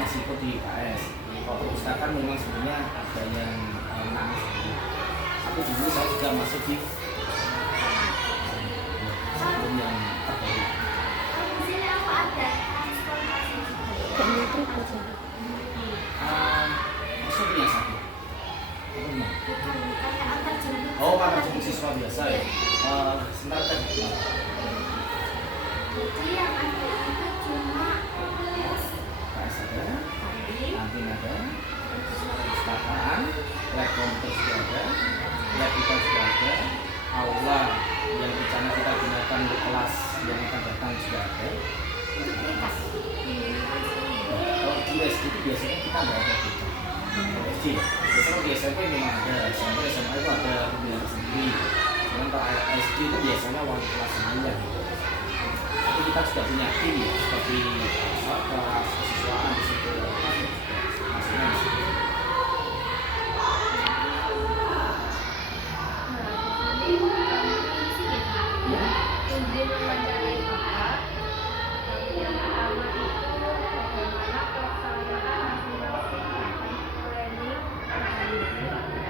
masih ikut di KS. Kalau perpustakaan memang sebenarnya ada yang menangis. Tapi dulu saya juga masuk di sebelum yang terbaru. Di sini apa ada transportasi juga? Metrik aja. Maksudnya satu. Bukan kayak antar jemput. Oh, para jemput siswa biasa ya. Sebentar tadi. Jadi yang ada itu cuma KS ada, tadi, kantin ada, perpustakaan, lab komputer juga ada, lab IPA juga ada, aula yang rencana kita gunakan untuk kelas yang akan datang juga ada. itu bebas. Kalau di SD itu biasanya kita nggak ada gitu. Kalau SD, biasanya di SMP memang ada, SMP SMA itu ada pembinaan sendiri. Cuman kalau SD itu biasanya wali kelas saja gitu. Tapi kita sudah punya tim ya, seperti kelas kesiswaan di situ, maksudnya di situ. Ya. Izin mewawancarai Bapak. Yang pertama itu bagaimana pelaksanaan masing-masing tahapan planning analisis,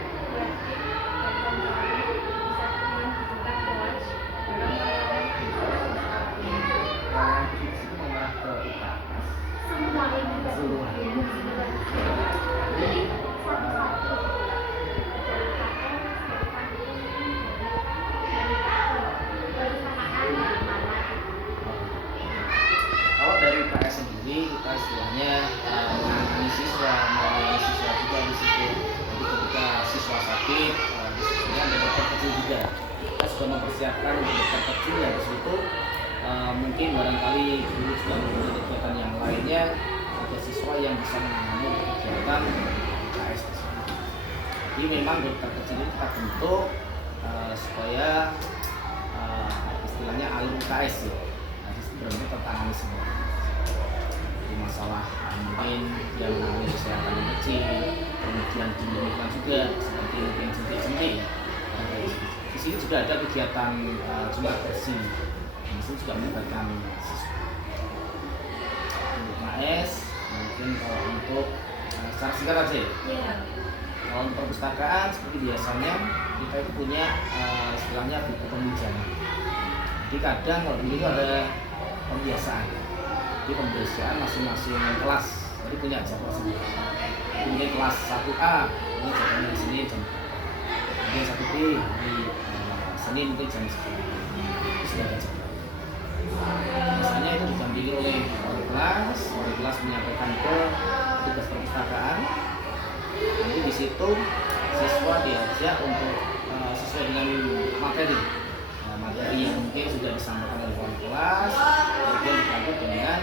yakin dan kembali kesatuan di tingkat kelas dalam melawan krisis sosial ini. Kalau di situ mengarah ke UKS, Semua ini keseluruhan. jadi satu-satu dari KM, dari perusahaan yang mana Kalau dari UKS sendiri, kita istilahnya menangani siswa, melayani siswa juga di situ. Jadi ketika siswa sakit, di situ ada dokter kecil juga. Kita sudah mempersiapkan untuk dokter kecil yang di situ. Mungkin barangkali dulu juga mempunyai kegiatan yang lainnya, ada siswa yang bisa menangani kegiatan UKS di situ. Jadi memang dokter kecil ini kita bentuk supaya istilahnya alur UKS ya. Nah, itu benar-benar tertangani semua. Jadi masalah mungkin yang menangani kesehatan yang kecil, kemudian di lingkungan juga seperti mungkin jentik-jentik ya. Di sini juga ada kegiatan jumlah bersih. Di sini juga melibatkan siswa. Untuk KS, mungkin kalau untuk secara singkat aja ya. ya Kalau untuk perpustakaan seperti biasanya kita itu punya istilahnya buku pembicaraan. Jadi kadang kalau dulu itu ada pembiasaan. Jadi pembiasaan masing-masing kelas. Jadi punya jadwal sendiri. Mungkin kelas 1A, ini jadwalnya di sini jam. Mungkin 1B di Senin mungkin jam 10. Itu sudah ada jadwal. Biasanya itu didampingi oleh wali kelas menyampaikan ke tugas perpustakaan. Nanti di situ siswa diajak untuk sesuai dengan materi. Materi yang mungkin sudah disampaikan oleh wali kelas, kemudian dibantu dengan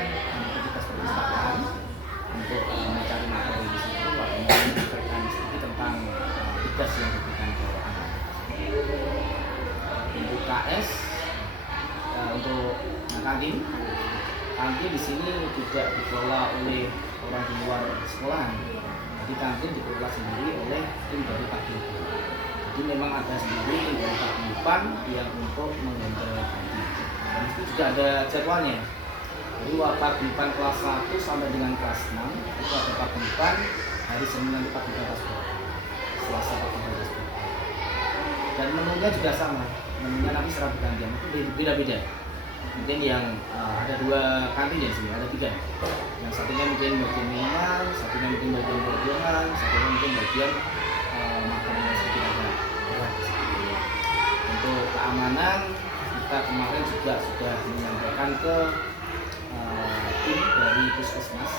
tugas perpustakaan untuk mencari materi di situ, kemudian menyampaikan sedikit tentang tugas yang diberikan ke anak. Untuk KS, untuk kantin di sini juga dikelola oleh orang di luar sekolahan. Jadi kantin dikelola sendiri oleh tim dari Paguyuban. Jadi memang ada sendiri tim dari Paguyuban yang untuk menghandle kantin. Dan itu juga ada jadwalnya. Jadi Paguyuban kelas 1 sampai dengan kelas 6 itu ada Paguyuban hari Senin nanti Paguyuban kelas 2, Selasa Paguyuban kelas 2. Dan menunya juga sama. Menunya nanti secara bergantian itu beda-beda. Mungkin yang ada 2 kantin ya sini, ada 3. Yang satunya mungkin bagian minuman, satunya mungkin bagian buah-buahan, satunya mungkin bagian makanan yang sedikit agak berat. Untuk keamanan kita kemarin juga sudah menyampaikan ke tim dari Puskesmas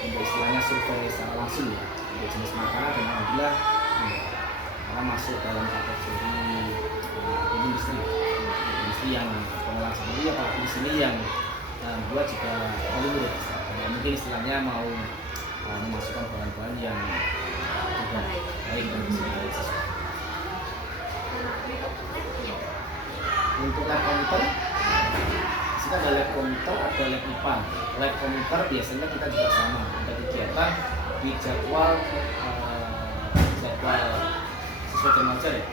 untuk istilahnya survei secara langsung ya untuk jenis makanan, dan alhamdulillah karena masuk dalam kategori industri yang pengelolaan sendiri, apalagi di sini yang buat juga Hollywood ya, mungkin istilahnya mau memasukkan bahan-bahan yang juga baik dan bisa. Untuk lab komputer, kita ada lab komputer, ada lab IPA. Lab komputer biasanya kita juga sama, ada kegiatan di jadwal sesuai jam aja deh.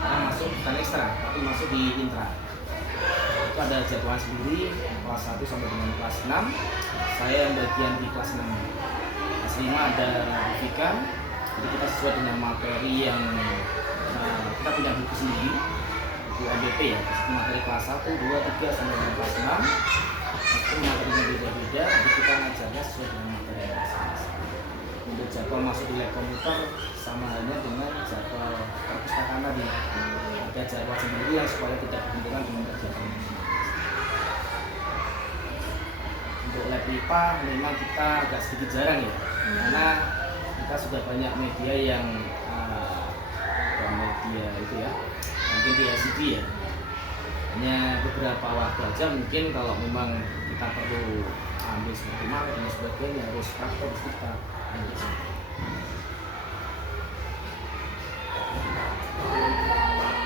Karena masuk bukan ekstra, tapi masuk di intra. Itu ada jadwal sendiri kelas 1 sampai dengan kelas 6. Saya yang bagian di kelas 6. Kelas 5 ada Vika. Jadi kita sesuai dengan materi yang kita punya buku sendiri, buku MBP ya. Materi kelas 1, 2, 3 sampai dengan kelas 6. Itu materinya beda-beda. Jadi kita ngajarnya sesuai dengan materi masing-masing. Untuk jadwal masuk di lab komputer sama halnya dengan jadwal perpustakaan tadi. Ada jadwal sendiri yang supaya tidak berbenturan dengan kegiatan masing-masing. Untuk lab IPA memang kita agak sedikit jarang ya, karena kita sudah banyak media yang media itu ya, mungkin di LCD ya. Hanya beberapa waktu aja mungkin kalau memang kita perlu ambil seperti malam dan sebagainya harus praktek kita ambil.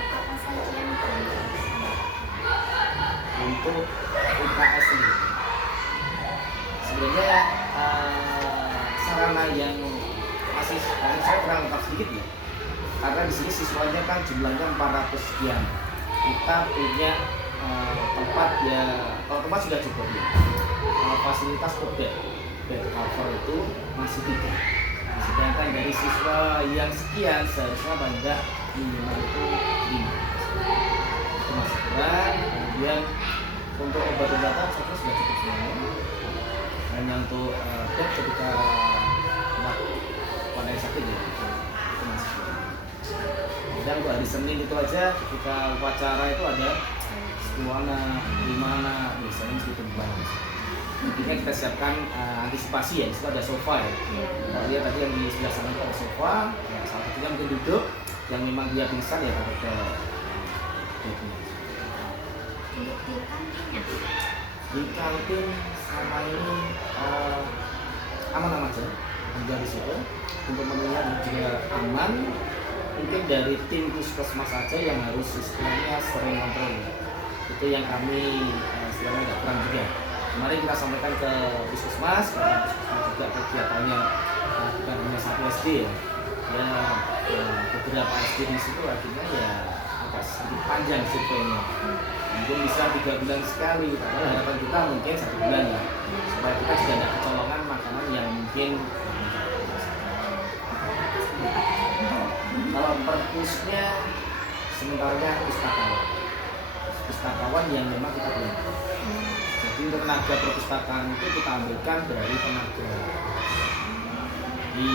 Apa saja yang dilakukan? Untuk UKS ini sebenarnya sarana yang masih saya kurang lengkap sedikit ya, karena di sini siswanya kan jumlahnya 400 sekian. Kita punya tempat ya, kalau tempat sudah cukup ya. Fasilitas bed cover itu masih 3. Sedangkan dari siswa yang sekian seharusnya banyak minimal itu 5. Itu masih kurang. Kemudian untuk obat-obatan saya kira sudah cukup semuanya. Hanya untuk bed ketika pada yang sakit ya, itu masih kurang. Dan untuk hari Senin itu aja ketika upacara itu ada 10 anak, 5 anak, biasanya mesti banget. Jadi kan kita siapkan antisipasi ya, disitu ada sofa ya. Kalau lihat tadi yang di sebelah sana itu ada sofa, ya, salah satunya mungkin duduk, yang memang dia pingsan ya taruh ke bednya. Untuk di kantinnya? Di kantin sama ini aman-aman aja, juga di situ. Untuk menunya juga aman. Mungkin dari tim puskesmas saja yang harus istilahnya sering kontrol. Itu yang kami istilahnya agak kurang juga. Kemarin kita sampaikan ke puskesmas, karena puskesmas juga kegiatannya bukan hanya 1 SD ya. Beberapa SD di situ akhirnya ya agak sedikit panjang surveinya. Mungkin bisa 3 bulan sekali, karena harapan kita mungkin 1 bulan ya. Supaya kita juga tidak kecolongan makanan yang mungkin kalau perpusnya sementaranya pustakawan yang memang kita punya. Jadi untuk tenaga perpustakaan itu kita ambilkan dari tenaga di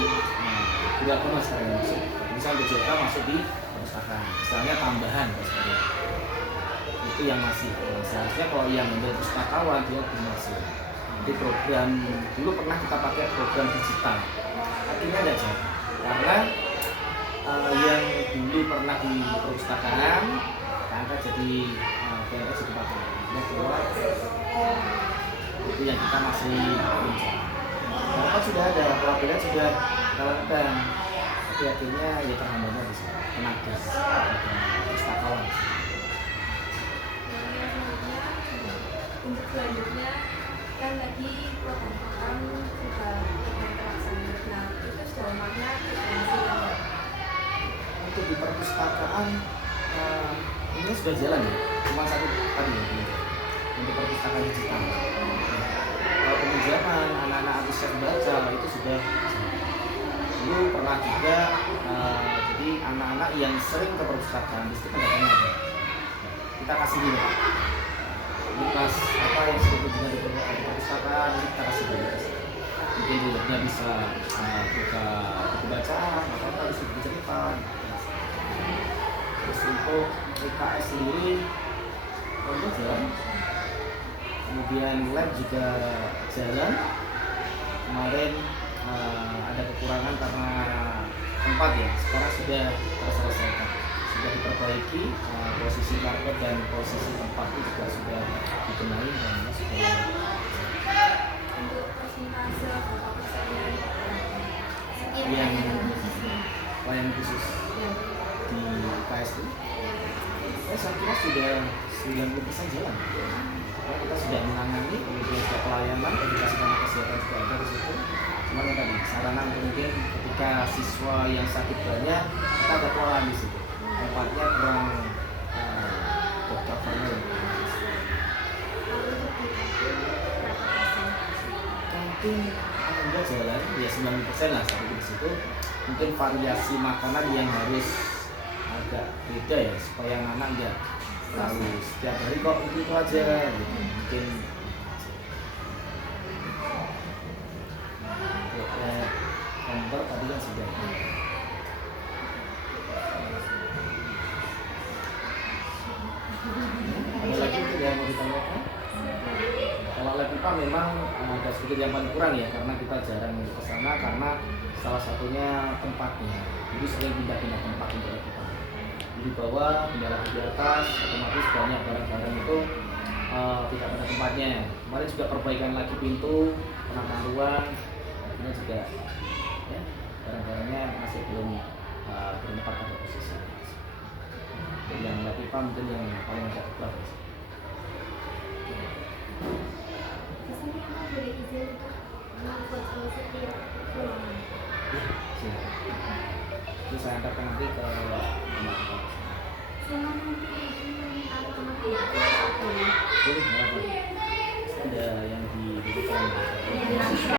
Gula sekarang masuk. Misal BJK masuk di perpustakaan, misalnya tambahan itu yang masih. Seharusnya kalau yang untuk pustakawan dia belum masuk. Jadi program dulu pernah kita pakai program digital, artinya ada jarak karena yang dulu pernah di perpustakaan angka jadi PNS jadi pakai keluar itu yang kita masih belum. Karena sudah ada pelaporan sudah lakukan, tapi akhirnya ya terhambatnya bisa tenaga pustakawan. Untuk selanjutnya kan tadi program sudah terlaksana. Nah, itu sejauh mana Untuk di perpustakaan ini sudah jalan ya, cuma satu tadi ya untuk perpustakaan digital. Kalau peminjaman anak-anak antusias baca itu sudah dulu pernah juga jadi anak-anak yang sering ke perpustakaan itu pendapatnya ada. Kita kasih dulu Lukas apa yang sudah kunjungan di perpustakaan kita kasih dulu. Mungkin dulunya bisa buka buku bacaan atau harus buku cerita. Terus untuk IKS sendiri untuk jalan, kemudian lab juga jalan. Kemarin ada kekurangan karena tempat ya, sekarang sudah terselesaikan, sudah diperbaiki, posisi karpet dan posisi tempat itu juga sudah dibenahi dan sudah. untuk persentase berapa persennya Yang layanan khusus di IKS itu, saya kira sudah 90% jalan. Karena kita sudah menangani, kemudian sudah pelayanan, edukasi dan kesehatan juga ada di situ. Cuma yang tadi sarana mungkin ketika siswa yang sakit banyak, kita ada kewalahan di situ. Tempatnya kurang covernya. Kalau untuk di kantin berapa persen? Mungkin alhamdulillah jalan ya 90% lah sampai di situ. Mungkin variasi makanan yang harus agak beda ya supaya anak-anak nggak terlalu setiap hari kok itu aja gitu. Mungkin untuk kompor tadi kan sudah. Ada lagi tuh yang mau ditanyakan? Kalau lab IPA memang ada sedikit yang paling kurang ya karena kita jarang ke sana karena salah satunya tempatnya. Jadi sering pindah-pindah tempat untuk lab IPA. Di bawah, pindah lagi di atas, otomatis banyak barang-barang itu tidak pada tempatnya. Kemarin juga perbaikan lagi pintu, penataan ruang, akhirnya juga ya, barang-barangnya masih belum bertempat pada posisi. Yang lab IPA mungkin yang paling agak kurang. Biasanya apa boleh izin untuk membuat setiap ruangan? Silakan. Itu saya antarkan nanti ke rumah. Selama nanti izin alamat boleh. Boleh, ada yang di